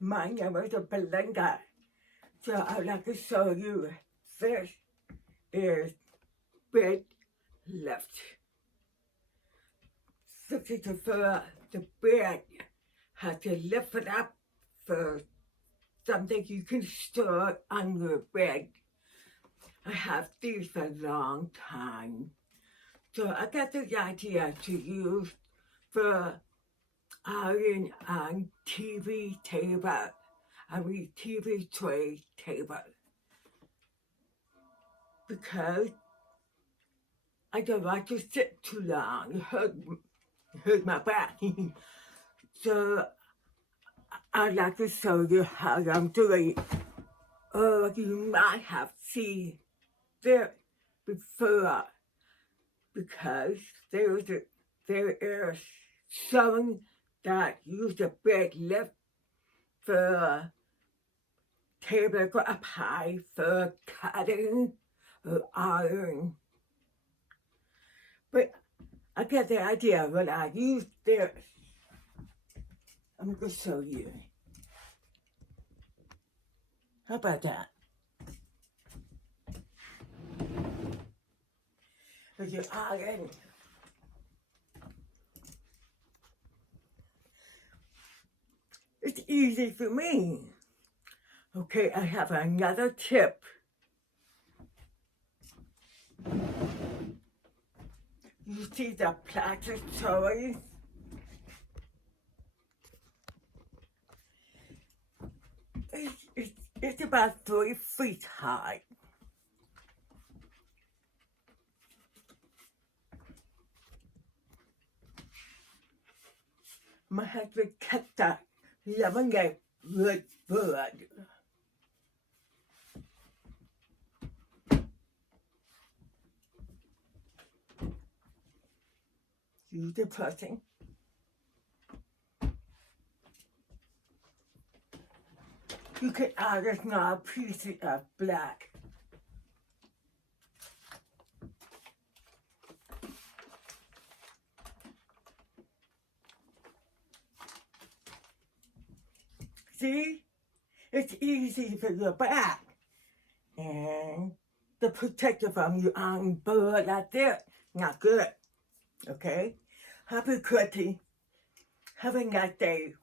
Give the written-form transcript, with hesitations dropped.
My name is Belinda. So I'd like to show you this is bed lift. So for the bed, have to lift it up for something you can store on your bed. I have these for a long time. So I got the idea to use for iron on TV table. I mean TV tray table. Because I don't like to sit too long. It hurt my back. So I'd like to show you how I'm doing. Oh, you might have seen this before because there is someone that used a bed lift for table go up high for cutting or iron. But I get the idea when I use this. I'm going to show you. How about that? With your iron. It's easy for me. Okay, I have another tip. You see the plastic toys? It's about 3 feet high. My husband cut that laminate wood board. Use the pressing. You can add a small piece of black. See? It's easy for your back. And the protector from your own bird like this. Not good. Okay? Happy quilting. Have a nice day.